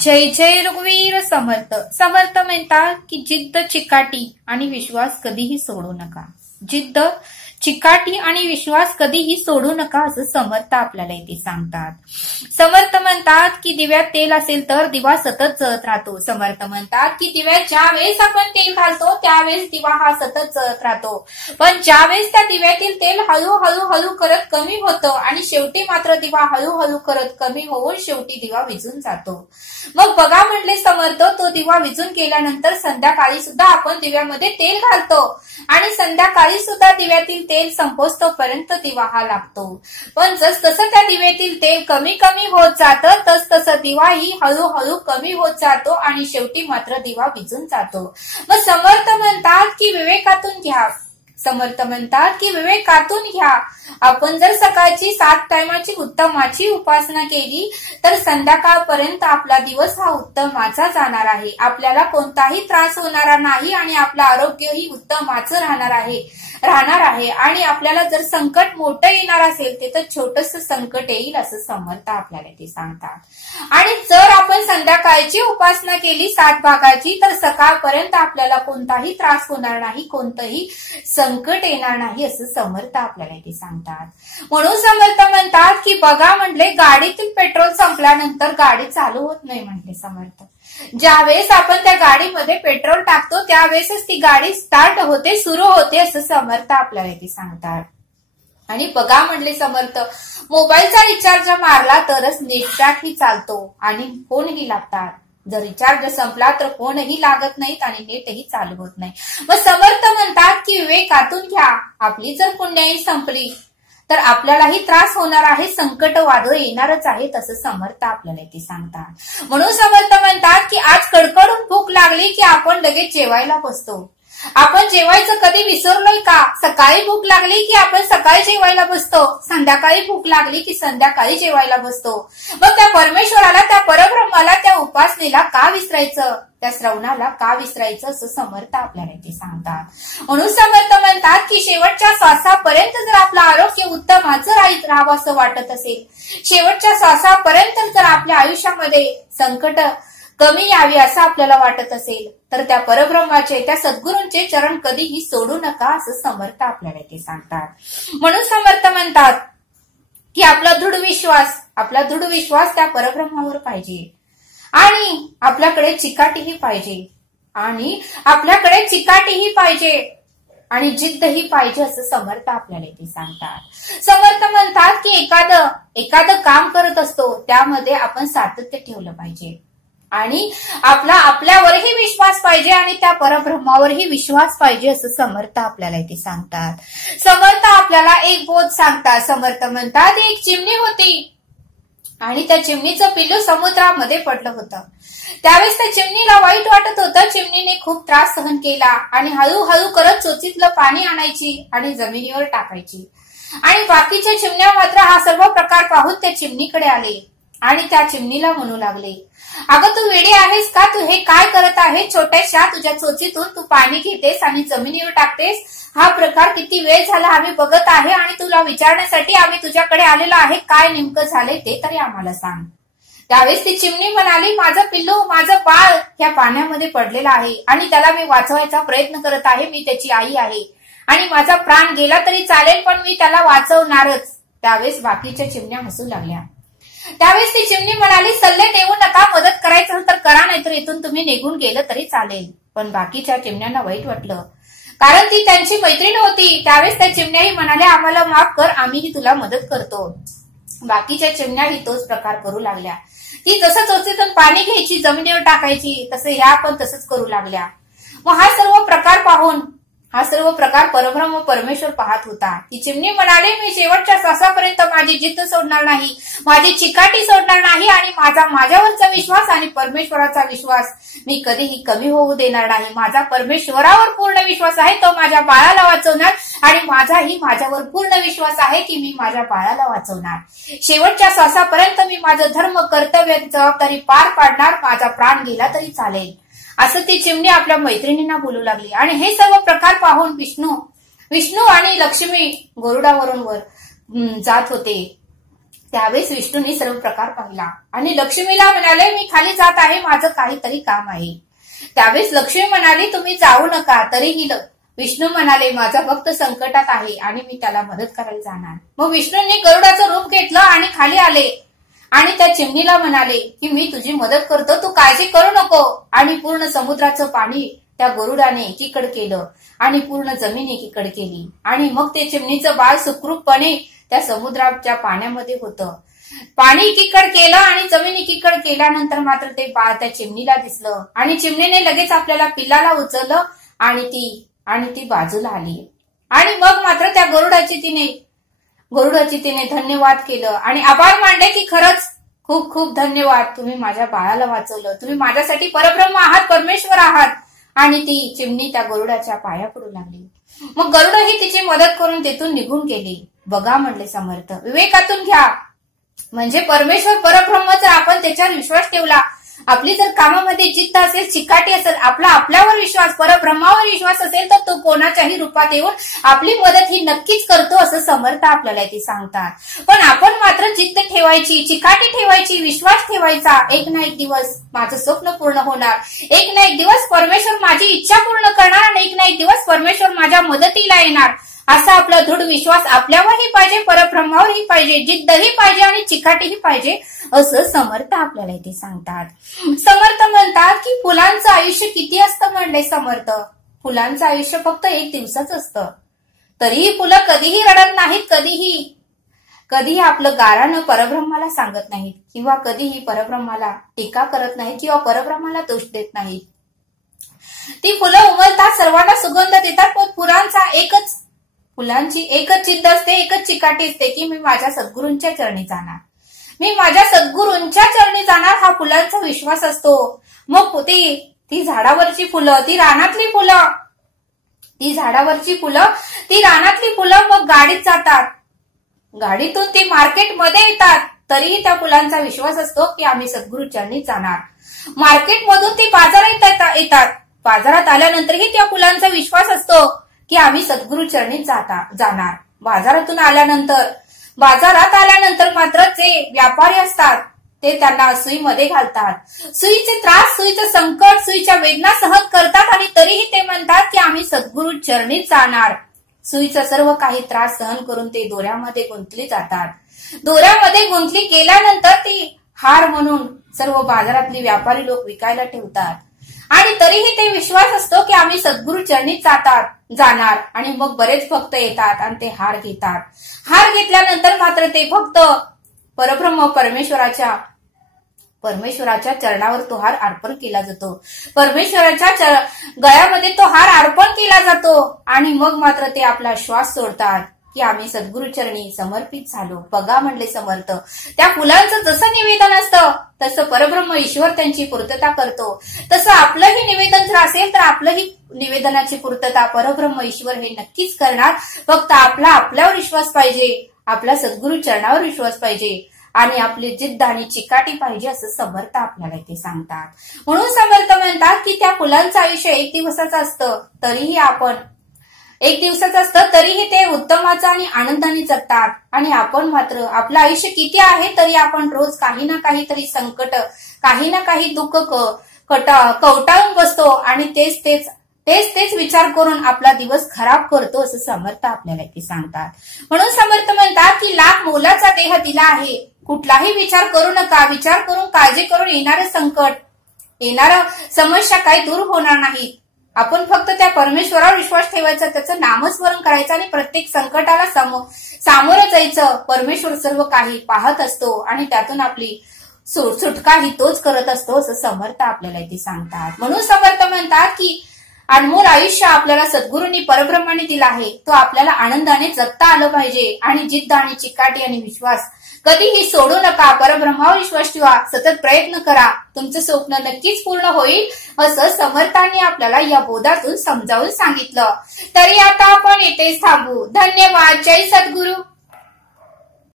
जय जय रघुवीर समर्थ. समर्थ म्हणतात की जिद्द, चिकाटी आणि विश्वास कधीही सोडू नका. जिद्द, चिकाटी आणि विश्वास कधीही सोडू नका असं समर्थ आपल्याला इथे सांगतात. समर्थ म्हणतात की दिव्यात तेल असेल तर दिवा सतत जळत राहतो. समर्थ म्हणतात की दिव्यात ज्या वेळेस आपण तेल घालतो त्यावेळेस दिवा हा सतत जळत राहतो, पण ज्यावेळेस त्या दिव्यातील तेल हळू करत कमी होतं आणि शेवटी मात्र दिवा हळूहळू करत कमी होऊन शेवटी दिवा विझून जातो. मग बघा म्हटले समर्थ, तो दिवा विझून गेल्यानंतर संध्याकाळी सुद्धा आपण दिव्यामध्ये तेल घालतो आणि संध्याकाळी सुद्धा दिव्यातील तेल संपोस्तोपर्यंत दिवा हा लागतो. पण जसं त्या दिव्यातील तेल कमी होत जातं तसं दिवाही हळूहळू कमी होत जातो आणि शेवटी मात्र दिवा विझून जातो. मग समर्थ म्हणतात की विवेकातून घ्या. समर्थ म्हणतात की विवेकातून घ्या. आपण जर सकाळची 7 टायमाची उत्तमाची उपासना केली तर संध्याकाळपर्यंत आपला दिवस हा उत्तमाचा जाणार आहे. आपल्याला कोणताही त्रास होणार नाही आणि आपलं आरोग्यही उत्तमाचं राहणार आहे आणि आपल्याला जर संकट मोठं येणार असेल ते तर छोटस संकट येईल असं समर्थ आपल्याला ते सांगतात. आणि जर आपण संध्याकाळची उपासना केली 7 भागाची तर सकाळपर्यंत आपल्याला कोणताही त्रास होणार नाही, कोणतंही संकट येणार नाही असं समर्थ आपल्याला ते सांगतात. म्हणून समर्थ म्हणतात की बघा म्हटले, गाडीतील पेट्रोल संपल्यानंतर गाडी चालू होत नाही म्हटले समर्थ. ज्यावेळेस आपण त्या गाडीमध्ये पेट्रोल टाकतो त्यावेळेसच ती गाडी स्टार्ट होते, सुरू होते असं समर्थ आपल्याला ते सांगतात. आणि बघा म्हटले समर्थ, मोबाईलचा रिचार्ज मारला तरच नेटपॅकही चालतो आणि फोनही लागतात. जर रिचार्ज संपला तर फोनही लागत नाहीत आणि नेटही चालू होत नाही. मग समर्थ म्हणतात की विवेकातून घ्या. आपली जर पुण्याई संपली तर आपल्यालाही त्रास होणार आहे, संकट वादळ येणारच आहे तसं समर्थ आपल्याला ते सांगतात. म्हणून समर्थ म्हणतात की आज कडकडून भूक लागली की आपण लगेच जेवायला बसतो. आपण जेवायचं कधी विसरलोय का? सकाळी भूक लागली की आपण सकाळी जेवायला बसतो, संध्याकाळी भूक लागली की संध्याकाळी जेवायला बसतो. मग त्या परमेश्वराला, त्या परब्रह्माला, त्या उपासनेला का विसरायचं, त्या श्रवणाला का विसरायचं असं समर्थ आपल्याला ते सांगतात. म्हणून समर्थ म्हणतात की शेवटच्या श्वासापर्यंत जर आपलं आरोग्य उत्तमाचं राहावं असं वाटत असेल, शेवटच्या श्वासापर्यंत जर आपल्या आयुष्यामध्ये संकट कमी यावी असं आपल्याला वाटत असेल तर त्या परब्रह्माचे, त्या सद्गुरूंचे चरण कधीही सोडू नका असं समर्थ आपल्याला ते सांगतात. म्हणून समर्थ म्हणतात की आपला दृढ विश्वास त्या परब्रह्मावर पाहिजे आणि आपल्याकडे चिकाटीही पाहिजे आणि जिद्दही पाहिजे असं समर्थ आपल्याला ते सांगतात. समर्थ म्हणतात की एखादं काम करत असतो त्यामध्ये आपण सातत्य ठेवलं पाहिजे आणि आपल्यावरही विश्वास पाहिजे आणि त्या परब्रह्मावरही विश्वास पाहिजे असं समर्थ आपल्याला ते सांगतात. समर्थ आपल्याला एक बोध सांगतात. समर्थ म्हणतात एक चिमणी होती आणि त्या चिमणीचं पिल्लू समुद्रामध्ये पडलं होतं. त्यावेळेस त्या चिमणीला वाईट वाटत होतं. चिमणीने खूप त्रास सहन केला आणि हळूहळू करत चोचीतलं पाणी आणायची आणि जमिनीवर टाकायची आणि बाकीच्या चिमण्या मात्र हा सर्व प्रकार पाहून त्या चिमणीकडे आले आणि त्या चिमणीला म्हणू लागले, अगं तू वेडी आहेस का? तू हे काय करत आहे? छोट्याशा तुझ्या चोचीतून तू पाणी घेतेस आणि जमिनीवर टाकतेस. हा प्रकार किती वेळ झाला आम्ही बघत आहे आणि तुला विचारण्यासाठी आम्ही तुझ्याकडे आलेलो आहे. काय नेमकं झालंय ते तरी आम्हाला सांग. त्यावेळेस ती चिमणी म्हणाली, माझं पिल्लू, माझं बाळ ह्या पाण्यामध्ये पडलेलं आहे आणि त्याला मी वाचवायचा प्रयत्न करत आहे. मी त्याची आई आहे आणि माझा प्राण गेला तरी चालेल पण मी त्याला वाचवणारच. त्यावेळेस बाकीच्या चिमण्या हसू लागल्या. त्यावेळेस ती चिमणी म्हणाली, सल्ले देऊ नका, मदत करायचं तर करा, नाहीतर इथून तुम्ही निघून गेलं तरी चालेल. पण बाकीच्या चिमण्यांना वाईट वाटलं कारण ती त्यांची मैत्रीण होती. त्यावेळेस त्या चिमण्याही म्हणाल्या, आम्हाला माफ कर, आम्हीही तुला मदत करतो. बाकीच्या चिमण्याही तोच प्रकार करू लागल्या. ती जसं चोचीतून पाणी घ्यायची, जमिनीवर टाकायची, तसं ह्या पण तसंच करू लागल्या. मग हा सर्व प्रकार परब्रह्म परमेश्वर पाहत होता. ती चिमणी म्हणाली, मी शेवटच्या श्वासापर्यंत माझी जिद्द सोडणार नाही, माझी चिकाटी सोडणार नाही आणि माझ्यावरचा विश्वास आणि परमेश्वराचा विश्वास मी कधीही कमी होऊ देणार नाही. माझा परमेश्वरावर पूर्ण विश्वास आहे, तो माझ्या बाळाला वाचवणार आणि माझ्यावर पूर्ण विश्वास आहे की मी माझ्या बाळाला वाचवणार. शेवटच्या श्वासापर्यंत मी माझं धर्म, कर्तव्य, जबाबदारी पार पाडणार. माझा प्राण गेला तरी चालेल असं ती चिमणी आपल्या मैत्रिणींना बोलू लागली. आणि हे सर्व प्रकार पाहून विष्णू आणि लक्ष्मी गरुडावरून वर जात होते. त्यावेळेस विष्णूंनी सर्व प्रकार पाहिला आणि लक्ष्मीला म्हणाले, मी खाली जात आहे, माझं काहीतरी काम आहे. त्यावेळेस लक्ष्मी म्हणाली, तुम्ही जाऊ नका. तरीही विष्णू म्हणाले, माझा भक्त संकटात आहे आणि मी त्याला मदत करायला जाणार. मग विष्णूंनी गरुडाचं रूप घेतलं आणि खाली आले आणि त्या चिमणीला म्हणाले की मी तुझी मदत करतो, तू काळजी करू नको. आणि पूर्ण समुद्राचं पाणी त्या गरुडाने एकीकडे केलं आणि पूर्ण जमीन एकीकडे केली आणि मग ते चिमणीचं बाळ सुखरूपपणे त्या समुद्राच्या पाण्यामध्ये होतं. पाणी एकीकडे केलं आणि जमीन एकीकडे केल्यानंतर मात्र ते बाळ त्या चिमणीला दिसलं आणि चिमणीने लगेच आपल्याला पिल्लाला उचललं आणि ती बाजूला आली. आणि मग मात्र त्या गरुडाची तिने धन्यवाद केलं आणि आभार मानले की खरंच खूप खूप धन्यवाद, तुम्ही माझ्या बाळाला वाचवलं, तुम्ही माझ्यासाठी परब्रह्म आहात, परमेश्वर आहात. आणि ती चिमणी त्या गरुडाच्या पाया पडू लागली. मग गरुडही तिची मदत करून तेथून निघून गेली. बघा म्हणले समर्थ, विवेकातून घ्या. म्हणजे परमेश्वर परब्रह्म, जर आपण त्याच्यावर विश्वास ठेवला, आपली जर कामामध्ये जिद्द असेल, चिकाटी असेल, आपल्यावर विश्वास, परब्रह्मावर विश्वास असेल, तर तो कोणाच्याही रूपात येऊन आपली मदत ही नक्कीच करतो, असं समर्थ आपल्याला ते सांगतात. पण आपण मात्र जिद्द ठेवायची, चिकाटी ठेवायची, विश्वास ठेवायचा. एक ना एक दिवस माझं स्वप्न पूर्ण होणार, एक ना एक दिवस परमेश्वर माझी इच्छा पूर्ण करणार आणि एक ना एक दिवस परमेश्वर माझ्या मदतीला येणार. असा आपला दृढ विश्वास आपल्यावरही पाहिजे, परब्रह्मावरही पाहिजे, जिद्दही पाहिजे आणि चिकाटीही पाहिजे, असं समर्थ आपल्याला इथे सांगतात. समर्थ म्हणतात की फुलांचं आयुष्य किती असतं म्हणले समर्थ. फुलांचं आयुष्य फक्त 1 दिवसाच असतं. तरीही फुलं कधीही रडत नाहीत, कधीही आपलं गारानं परब्रह्माला सांगत नाहीत किंवा कधीही परब्रह्माला टीका करत नाहीत किंवा परब्रह्माला दोष देत नाहीत. ती फुलं उमलतात, सर्वांना सुगंध देतात, पण फुलांची एकच जिद्द असते, एकच चिकाटी असते की मी माझ्या सद्गुरूंच्या चरणी जाणार, मी माझ्या सद्गुरूंच्या चरणी जाणार, हा फुलांचा विश्वास असतो. मग ती झाडावरची फुलं, ती रानातली फुलं मग गाडीत जातात, गाडीतून ती मार्केटमध्ये येतात, तरीही त्या फुलांचा विश्वास असतो की आम्ही सद्गुरू चरणी जाणार. मार्केटमधून ती बाजारात येतात, बाजारात आल्यानंतरही त्या फुलांचा विश्वास असतो की आम्ही सद्गुरू चरणी जाणार. बाजारात आल्यानंतर मात्र जे व्यापारी असतात ते त्यांना सुईमध्ये घालतात, सुईचे त्रास, सुईचं संकट, सुईच्या वेदना सहन करतात आणि तरीही ते म्हणतात की आम्ही सद्गुरू चरणी जाणार. सुईचा सर्व काही त्रास सहन करून ते दोऱ्यामध्ये गुंतली जातात. दोऱ्यामध्ये गुंतली गेल्यानंतर ती हार म्हणून सर्व बाजारातले व्यापारी लोक विकायला ठेवतात आणि तरीही ते विश्वास असतो की आम्ही सद्गुरू चरणी जाणार. आणि मग बरेच भक्त येतात आणि ते हार घेतात. हार घेतल्यानंतर मात्र ते भक्त परब्रह्म परमेश्वराच्या चरणावर तो हार अर्पण केला जातो, परमेश्वराच्या गळ्यामध्ये तो हार अर्पण केला जातो आणि मग मात्र ते आपला श्वास सोडतात की आम्ही सद्गुरू चरणी समर्पित झालो. बघा म्हणले समर्थ, त्या फुलांचं जसं निवेदन असतं तसं परब्रह्म ईश्वर त्यांची पूर्तता करतो. तसं आपलंही निवेदन जर असेल तर आपलंही निवेदनाची पूर्तता परब्रह्म ईश्वर हे नक्कीच करणार. फक्त आपल्यावर विश्वास पाहिजे, आपल्या सद्गुरू चरणावर विश्वास पाहिजे आणि आपली जिद्द आणि चिकाटी पाहिजे, असं समर्थ आपल्याला इथे सांगतात. म्हणून समर्थ म्हणतात की त्या फुलांचं आयुष्य 1 दिवसाचं असतं, तरीही ते उत्तमाचं आणि आनंदाने जगतात. आणि आपण मात्र आपलं आयुष्य किती आहे तरी आपण रोज काही ना काहीतरी संकट, काही ना काही दुःख कवटाळून बसतो आणि तेच विचार करून आपला दिवस खराब करतो, असं समर्थ आपल्याला इथे सांगतात. म्हणून समर्थ म्हणतात की लाख मोलाचा देह दिला आहे, कुठलाही विचार करू नका, विचार करून काळजी करून येणारं संकट, येणारं समस्या काही दूर होणार नाही. आपण फक्त त्या परमेश्वरावर विश्वास ठेवायचा, त्याचं नामस्मरण करायचं आणि प्रत्येक संकटाला सामोरं जायचं. परमेश्वर सर्व काही पाहत असतो आणि त्यातून आपली सुटका ही तोच करत असतो, असं समर्थ आपल्याला इथे सांगतात. म्हणून समर्थ म्हणतात की अनमोल आयुष्य आपल्याला सद्गुरूंनी परब्रह्माने दिला आहे, तो आपल्याला आनंदाने जगता आलं पाहिजे आणि जिद्द आणि चिकाटी आणि विश्वास कधीही सोडू नका, परब्रह्मावर विश्वास ठेवा, सतत प्रयत्न करा, तुमचं स्वप्न नक्कीच पूर्ण होईल, असं समर्थांनी आपल्याला या बोधातून समजावून सांगितलं. तरी आता आपण इथेच थांबू. धन्यवाद. जय सद्गुरू.